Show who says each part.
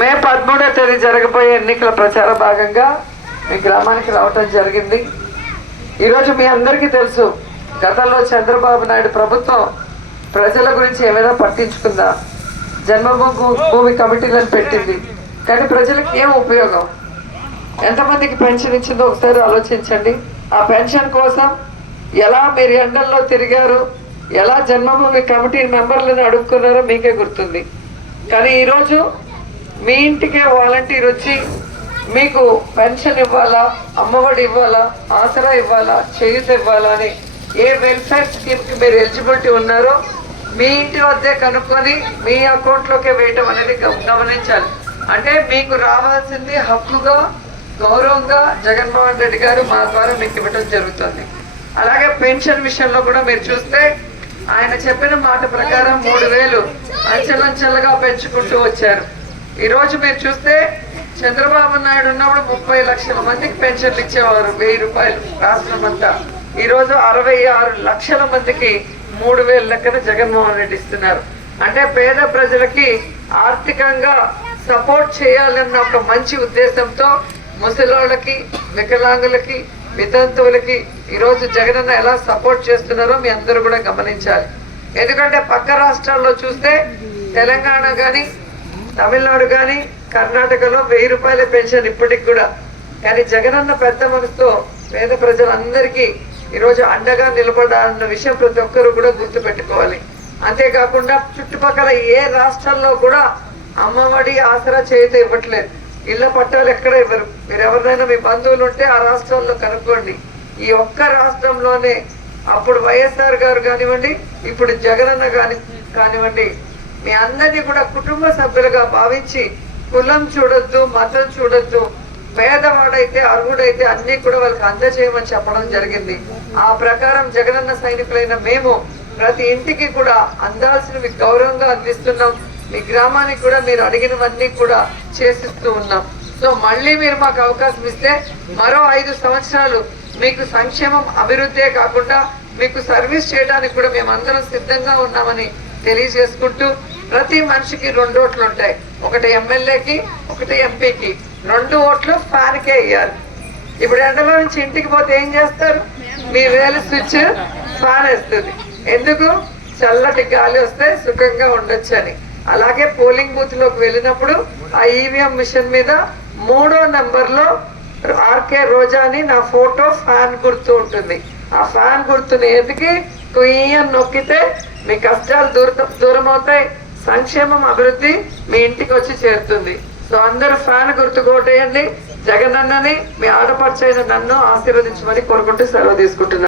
Speaker 1: మే పదమూడో తేదీ జరగబోయే ఎన్నికల ప్రచార భాగంగా మీ గ్రామానికి రావటం జరిగింది. ఈరోజు మీ అందరికీ తెలుసు గతంలో చంద్రబాబు నాయుడు ప్రభుత్వం ప్రజల గురించి ఏమైనా పట్టించుకుందా జన్మభూమి భూమి కమిటీలను పెట్టింది. కానీ ప్రజలకు ఏం ఉపయోగం? ఎంతమందికి పెన్షన్ ఇచ్చిందో ఒకసారి ఆలోచించండి. ఆ పెన్షన్ కోసం ఎలా మీరు ఎండల్లో తిరిగారు ఎలా జన్మభూమి కమిటీ మెంబర్లను అడుక్కున్నారో మీకే గుర్తుంది. కానీ ఈరోజు మీ ఇంటికే వాలంటీర్ వచ్చి మీకు పెన్షన్ ఇవ్వాలా అమ్మఒడి ఇవ్వాలా ఆసరా ఇవ్వాలా చేయూత ఇవ్వాలా అని ఏ వెల్ఫేర్ స్కీమ్కి మీరు ఎలిజిబిలిటీ ఉన్నారో మీ ఇంటి వద్దే కనుక్కొని మీ అకౌంట్లోకే వేయటం అనేది గమనించాలి. అంటే మీకు రావాల్సింది హక్కుగా గౌరవంగా జగన్మోహన్ రెడ్డి గారు మా ద్వారా మీకు ఇవ్వడం జరుగుతుంది. అలాగే పెన్షన్ విషయంలో కూడా మీరు చూస్తే ఆయన చెప్పిన మాట ప్రకారం మూడు వేలు అంచెలంచెలుగా పెంచుకుంటూ వచ్చారు. ఈరోజు మీరు చూస్తే చంద్రబాబు నాయుడు ఉన్నప్పుడు ముప్పై లక్షల మందికి పెన్షన్లు ఇచ్చేవారు వెయ్యి రూపాయలు రాష్ట్రం అంతా ఈరోజు అరవై ఆరు లక్షల మందికి మూడు వేల లెక్కన జగన్మోహన్ రెడ్డి ఇస్తున్నారు. అంటే పేద ప్రజలకి ఆర్థికంగా సపోర్ట్ చేయాలన్న ఒక మంచి ఉద్దేశంతో ముసలోళ్ళకి వికలాంగులకి వితంతువులకి ఈరోజు జగనన్న ఎలా సపోర్ట్ చేస్తున్నారో మీ అందరూ కూడా గమనించాలి. ఎందుకంటే పక్క రాష్ట్రాల్లో చూస్తే తెలంగాణ కానీ తమిళనాడు కానీ కర్ణాటకలో వెయ్యి రూపాయల పెన్షన్ ఇప్పటికి కూడా. కానీ జగనన్న పెద్ద మనసుతో పేద ప్రజలందరికీ ఈరోజు అండగా నిలబడాలన్న విషయం ప్రతి ఒక్కరు కూడా గుర్తుపెట్టుకోవాలి. అంతేకాకుండా చుట్టుపక్కల ఏ రాష్ట్రాల్లో కూడా అమ్మఒడి ఆసరా చేయితే ఇవ్వట్లేదు. ఇళ్ళ పట్టాలు ఎక్కడ ఇవ్వరు. మీరు ఎవరినైనా మీ బంధువులు ఉంటే ఆ రాష్ట్రాల్లో కనుక్కోండి. ఈ ఒక్క రాష్ట్రంలోనే అప్పుడు వైఎస్ఆర్ గారు కానివ్వండి ఇప్పుడు జగనన్న కాని కానివ్వండి మీ అందరినీ కూడా కుటుంబ సభ్యులుగా భావించి కులం చూడొద్దు మతం చూడొద్దు పేదవాడైతే అర్హుడైతే అన్ని కూడా వాళ్ళకి అందజేయమని చెప్పడం జరిగింది. ఆ ప్రకారం జగనన్న సైనికులైన మేము ప్రతి ఇంటికి కూడా అందాల్సినవి గౌరవంగా అందిస్తున్నాం. మీ గ్రామానికి కూడా మీరు అడిగినవన్నీ కూడా చేసిస్తూ ఉన్నాం. సో మళ్ళీ మీరు మాకు అవకాశం ఇస్తే మరో ఐదు సంవత్సరాలు మీకు సంక్షేమం అభివృద్ధే కాకుండా మీకు సర్వీస్ చేయడానికి కూడా మేము అందరం సిద్ధంగా ఉన్నామని తెలియజేసుకుంటూ ప్రతి మనిషికి రెండు ఓట్లు ఉంటాయి. ఒకటి ఎమ్మెల్యేకి ఒకటి ఎంపీకి. రెండు ఓట్లు ఫ్యాన్కే ఇవ్వాలి ఇప్పుడు ఎండలో నుంచి ఇంటికి పోతే ఏం చేస్తారు? మీ వేలు స్విచ్ ఫ్యాన్ వేస్తుంది ఎందుకు? చల్లటి గాలి వస్తే సుఖంగా ఉండొచ్చు అని. అలాగే పోలింగ్ బూత్లోకి వెళ్ళినప్పుడు ఆ ఈవీఎం మిషన్ మీద మూడో నంబర్లో ఆర్కే రోజా అని నా ఫోటో ఫ్యాన్ గుర్తు ఉంటుంది. ఆ ఫ్యాన్ గుర్తుని ఎదిగి కుయ్యని నొక్కితే మీ కష్టాలు దూర దూరం అవుతాయి సంక్షేమం అభివృద్ధి మీ ఇంటికి వచ్చి చేరుతుంది. సో అందరూ ఫ్యాన్ గుర్తు కోటేయండి జగనన్నని మీ ఆడపడిచైన నన్ను ఆశీర్వదించమని కోరుకుంటూ సెలవు తీసుకుంటున్నాను.